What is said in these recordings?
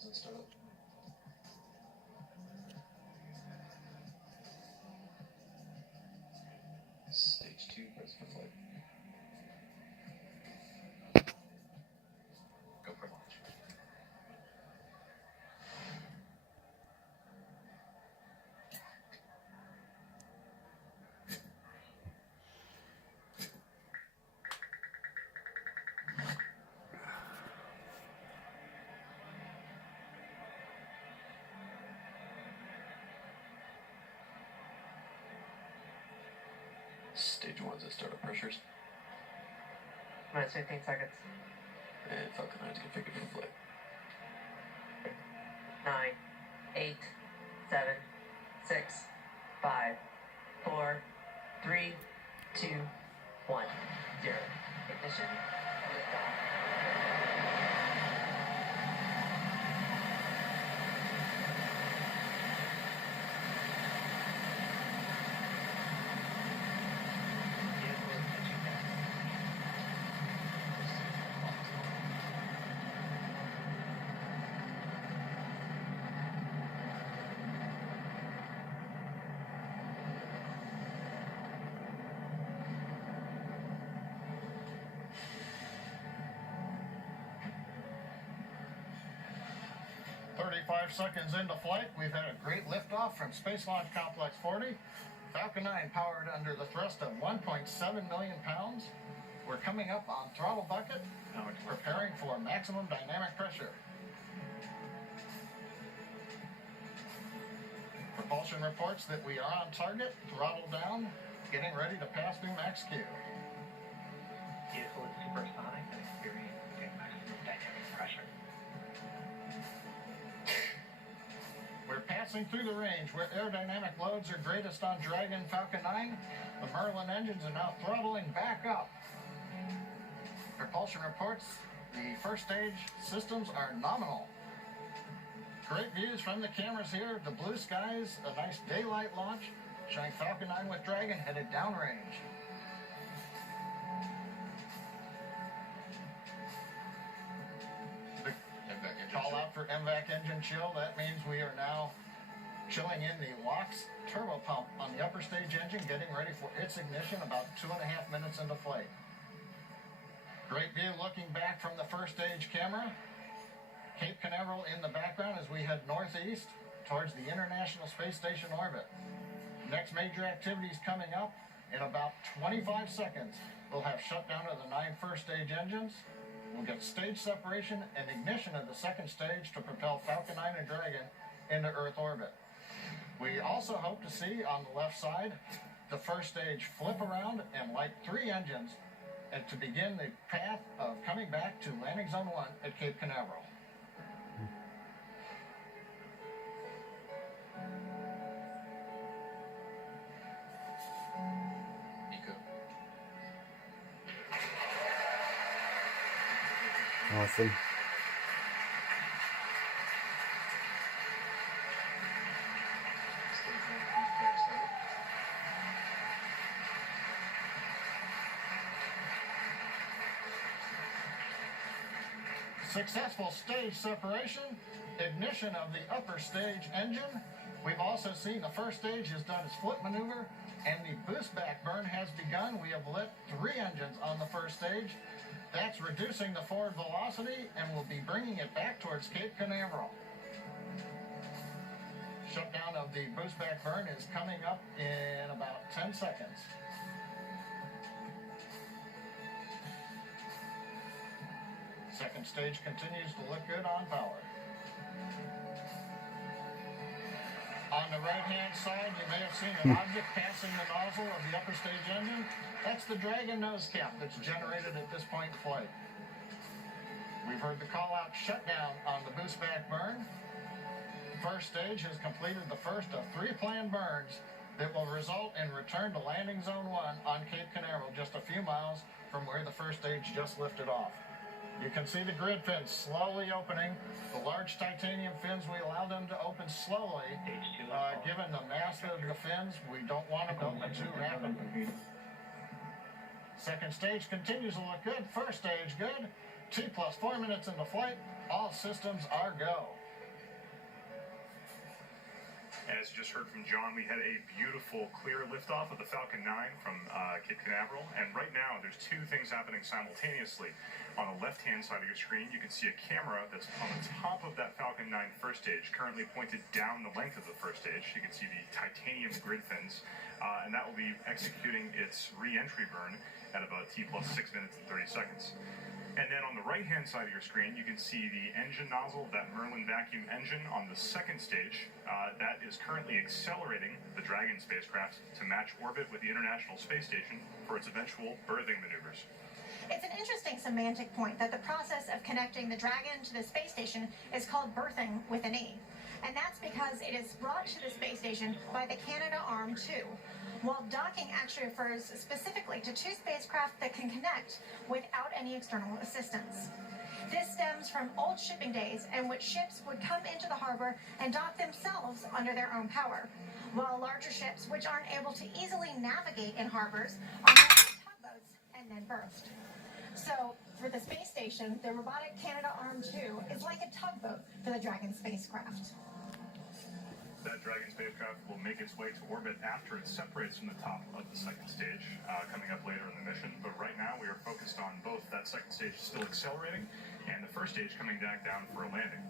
ones and start up. Stage 2, press for flight. Go for launch. Stage 1's at startup pressures. Minus 15 seconds. And Falcon 9's configured for flight. 9, 8, 7, 6, 5, 4, 3, 2, 1, 0. Ignition. Liftoff. Seconds into flight, we've had a great liftoff from Space Launch Complex 40. Falcon 9 powered under the thrust of 1.7 million pounds. We're coming up on throttle bucket, and we're preparing for maximum dynamic pressure. Propulsion reports that we are on target, throttle down, getting ready to pass through max Q. Vehicle is supersonic and experiencing maximum dynamic pressure. We're passing through the range where aerodynamic loads are greatest on Dragon Falcon 9. The Merlin engines are now throttling back up. Propulsion reports the first stage systems are nominal. Great views from the cameras here. The blue skies, a nice daylight launch, showing Falcon 9 with Dragon headed downrange. Call out for MVAC engine chill. That means we are now chilling in the LOX turbo pump on the upper stage engine, getting ready for its ignition about 2.5 minutes into flight. Great view looking back from the first stage camera. Cape Canaveral in the background as we head northeast towards the International Space Station orbit. Next major activities coming up in about 25 seconds. We'll have shutdown of the 9 first stage engines. We'll get stage separation and ignition of the second stage to propel Falcon 9 and Dragon into Earth orbit. We also hope to see on the left side the first stage flip around and light 3 engines and to begin the path of coming back to landing zone 1 at Cape Canaveral. Awesome. Successful stage separation, ignition of the upper stage engine. We've also seen the first stage has done its flip maneuver and the boost back burn has begun. We have lit 3 engines on the first stage. That's reducing the forward velocity and will be bringing it back towards Cape Canaveral. Shutdown of the boost back burn is coming up in about 10 seconds. Second stage continues to look good on power. On the right-hand side, you may have seen an object passing the nozzle of the upper stage engine. That's the Dragon nose cap that's generated at this point in flight. We've heard the call-out shutdown on the boost back burn. First stage has completed the first of 3 planned burns that will result in return to landing zone 1 on Cape Canaveral, just a few miles from where the first stage just lifted off. You can see the grid fins slowly opening. The large titanium fins, we allow them to open slowly. Given the mass of the fins, we don't want them to open too rapidly. Second stage continues to look good. First stage good. T plus 4 minutes into flight. All systems are go. As you just heard from John, we had a beautiful, clear liftoff of the Falcon 9 from Cape Canaveral. And right now, there's two things happening simultaneously. On the left-hand side of your screen, you can see a camera that's on the top of that Falcon 9 first stage, currently pointed down the length of the first stage. You can see the titanium grid fins, and that will be executing its re-entry burn at about T plus 6 minutes and 30 seconds. And then on the right-hand side of your screen, you can see the engine nozzle of that Merlin vacuum engine on the second stage. That is currently accelerating the Dragon spacecraft to match orbit with the International Space Station for its eventual berthing maneuvers. It's an interesting semantic point that the process of connecting the Dragon to the space station is called berthing with an E. And that's because it is brought to the space station by the Canadarm2, while docking actually refers specifically to two spacecraft that can connect without any external assistance. This stems from old shipping days in which ships would come into the harbor and dock themselves under their own power, while larger ships, which aren't able to easily navigate in harbors, are met by tugboats and then berthed. So, for the space station, the robotic Canadarm2 is like a tugboat for the Dragon spacecraft. That Dragon spacecraft will make its way to orbit after it separates from the top of the second stage, coming up later in the mission. But right now, we are focused on both that second stage still accelerating and the first stage coming back down for a landing.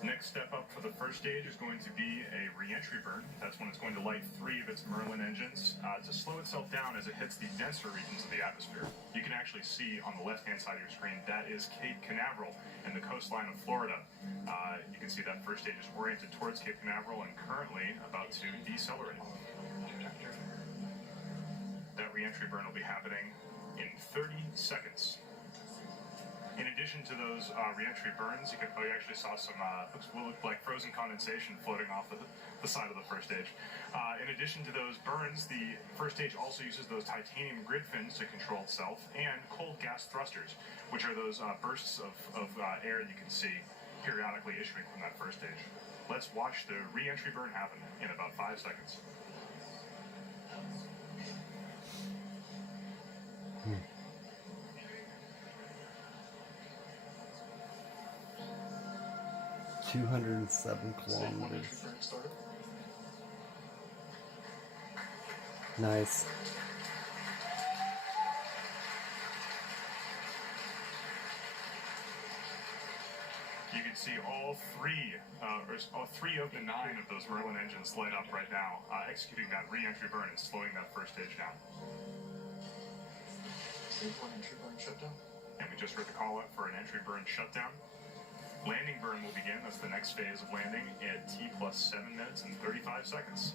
Next step up for the first stage is going to be a re-entry burn. That's when it's going to light 3 of its Merlin engines to slow itself down as it hits the denser regions of the atmosphere. You can actually see on the left-hand side of your screen, that is Cape Canaveral and the coastline of Florida. You can see that first stage is oriented towards Cape Canaveral and currently about to decelerate. That re-entry burn will be happening in 30 seconds. In addition to those re-entry burns, you actually saw some what looked like frozen condensation floating off the side of the first stage. In addition to those burns, the first stage also uses those titanium grid fins to control itself and cold gas thrusters, which are those bursts of air you can see periodically issuing from that first stage. Let's watch the re-entry burn happen in about 5 seconds. Hmm. 207 kilometers. Nice. You can see all three of the 9 of those Merlin engines light up right now, executing that re-entry burn and slowing that first stage down. Stage 1 entry burn shutdown. And we just heard the call out for an entry burn shutdown. Landing burn will begin. That's the next phase of landing at T plus 7 minutes and 35 seconds.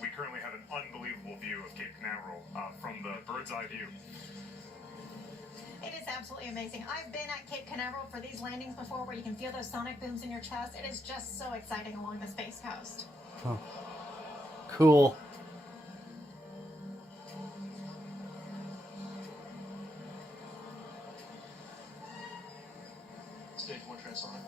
We currently have an unbelievable view of Cape Canaveral from the bird's eye view. It is absolutely amazing. I've been at Cape Canaveral for these landings before where you can feel those sonic booms in your chest. It is just so exciting along the Space Coast. Huh. Cool. Stage 1 transonic.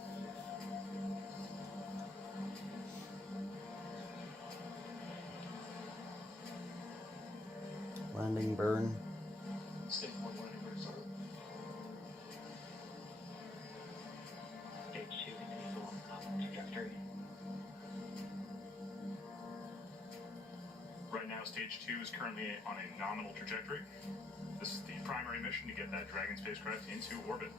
Landing burn. Stage 1 landing burn started. Stage 2 continues along the common trajectory. Right now, stage 2 is currently on a nominal trajectory. This is the primary mission to get that Dragon spacecraft into orbit.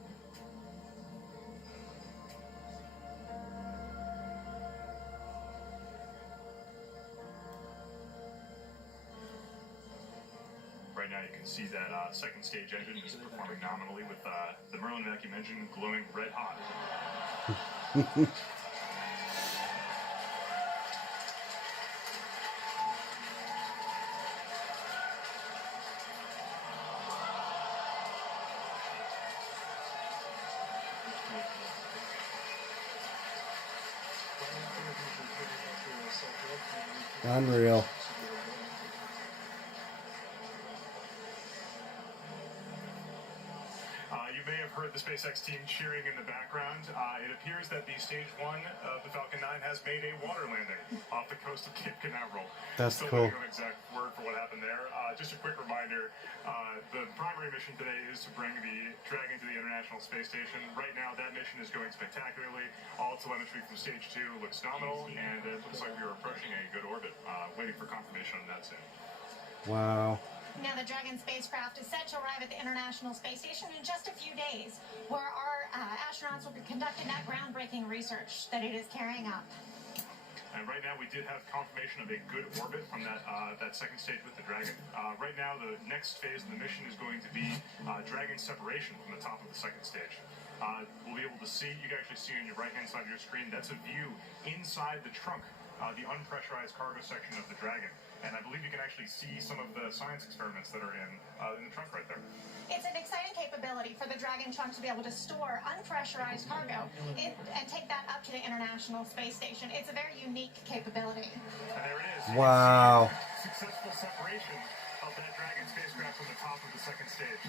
Right now, you can see that second stage engine is performing nominally with the Merlin vacuum engine glowing red hot. Unreal. You may have heard the SpaceX team cheering in the background. It appears that the stage 1 of the Falcon 9 has made a water landing off the coast of Cape Canaveral. That's Still cool. waiting on exact word for what happened there. Just a quick reminder, the primary mission today is to bring the Dragon to the International Space Station. Right now, that mission is going spectacularly. All telemetry from stage 2 looks nominal, and it looks like we are approaching a good orbit. Waiting for confirmation on that soon. Wow. Now, the Dragon spacecraft is set to arrive at the International Space Station in just a few days, where our astronauts will be conducting that groundbreaking research that it is carrying out. And right now, we did have confirmation of a good orbit from that second stage with the Dragon. Right now, the next phase of the mission is going to be Dragon separation from the top of the second stage. We'll be able to see, you can actually see on your right-hand side of your screen, that's a view inside the trunk, the unpressurized cargo section of the Dragon. And I believe you can actually see some of the science experiments that are in the trunk right there. It's an exciting capability for the Dragon trunk to be able to store unpressurized cargo and take that up to the International Space Station. It's a very unique capability. And there it is. Wow. Successful separation of that Dragon spacecraft from the top of the second stage.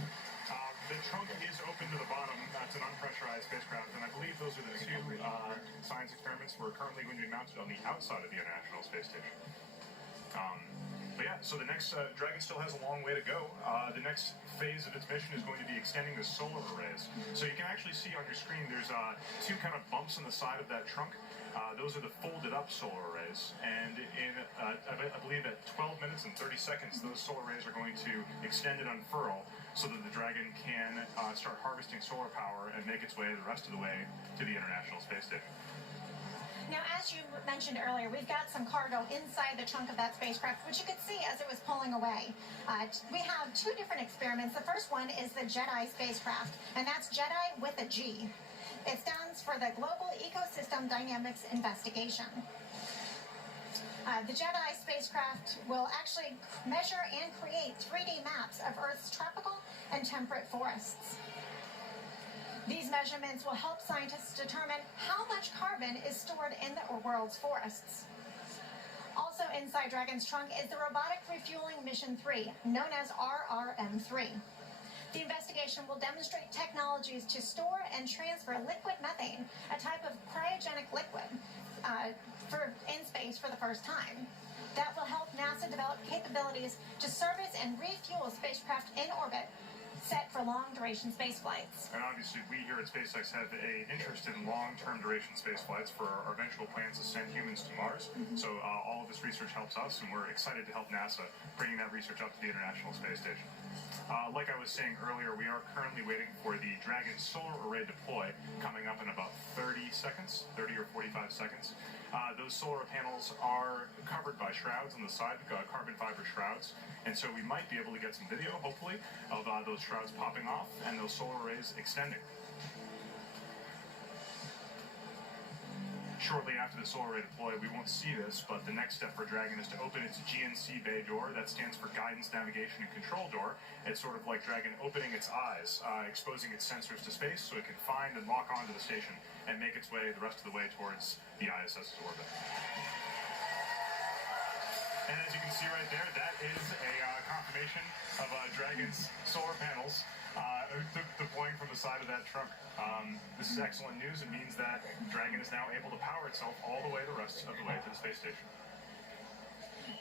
The trunk is open to the bottom. That's an unpressurized spacecraft, and I believe those are the two science experiments we're currently going to be mounted on the outside of the International Space Station. But yeah, so the next Dragon still has a long way to go. The next phase of its mission is going to be extending the solar arrays. So you can actually see on your screen there's two kind of bumps on the side of that trunk. Those are the folded up solar arrays. And in, I believe at 12 minutes and 30 seconds, those solar arrays are going to extend and unfurl so that the Dragon can start harvesting solar power and make its way the rest of the way to the International Space Station. Now, as you mentioned earlier, we've got some cargo inside the trunk of that spacecraft, which you could see as it was pulling away. We have two different experiments. The first one is the JEDI spacecraft, and that's JEDI with a G. It stands for the Global Ecosystem Dynamics Investigation. The JEDI spacecraft will actually measure and create 3D maps of Earth's tropical and temperate forests. These measurements will help scientists determine how much carbon is stored in the world's forests. Also inside Dragon's trunk is the Robotic Refueling Mission 3, known as RRM-3. The investigation will demonstrate technologies to store and transfer liquid methane, a type of cryogenic liquid, in space for the first time. That will help NASA develop capabilities to service and refuel spacecraft in orbit set for long-duration space flights. And obviously, we here at SpaceX have an interest in long-term duration space flights for our eventual plans to send humans to Mars. So all of this research helps us, and we're excited to help NASA bringing that research up to the International Space Station. Like I was saying earlier, we are currently waiting for the Dragon solar array deploy coming up in about 30 seconds, 30 or 45 seconds. Those solar panels are covered by shrouds on the side, carbon fiber shrouds, and so we might be able to get some video, hopefully, of those shrouds popping off and those solar arrays extending. Shortly after the solar array deploy, we won't see this, but the next step for Dragon is to open its GNC bay door. That stands for Guidance, Navigation, and Control Door. It's sort of like Dragon opening its eyes, exposing its sensors to space so it can find and lock onto the station and make its way the rest of the way towards the ISS's orbit. And as you can see right there, that is a confirmation of Dragon's solar panels deploying from the side of that trunk. This is excellent news. It means that Dragon is now able to power itself all the way the rest of the way to the space station.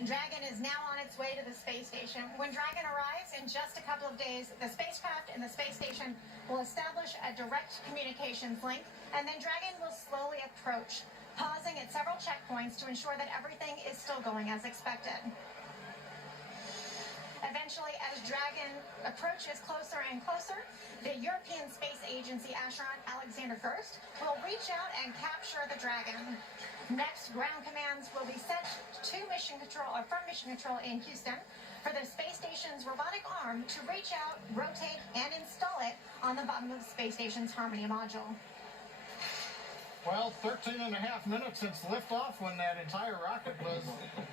Dragon is now on its way to the space station. When Dragon arrives in just a couple of days, the spacecraft and the space station will establish a direct communications link, and then Dragon will slowly approach, pausing at several checkpoints to ensure that everything is still going as expected. Eventually, as Dragon approaches closer and closer, the European Space Agency astronaut Alexander Gerst will reach out and capture the Dragon. Next, ground commands will be sent to mission control, or from mission control in Houston, for the space station's robotic arm to reach out, rotate, and install it on the bottom of the space station's Harmony module. Well, 13 and a half minutes since liftoff when that entire rocket was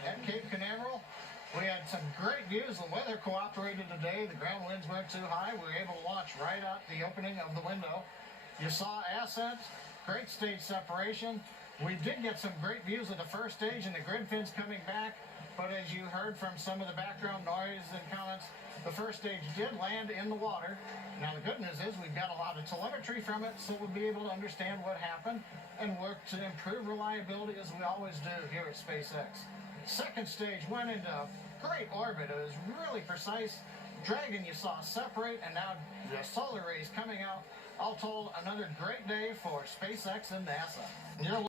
at Cape Canaveral. We had some great views. The weather cooperated today. The ground winds weren't too high. We were able to launch right out the opening of the window. You saw ascent, great stage separation. We did get some great views of the first stage and the grid fins coming back. But as you heard from some of the background noise and comments, The first stage did land in the water. Now the good news is we've got a lot of telemetry from it, so we'll be able to understand what happened and work to improve reliability as we always do here at SpaceX. Second stage went into great orbit. It was really precise. Dragon you saw separate, and now the solar rays coming out. All told, another great day for SpaceX and NASA.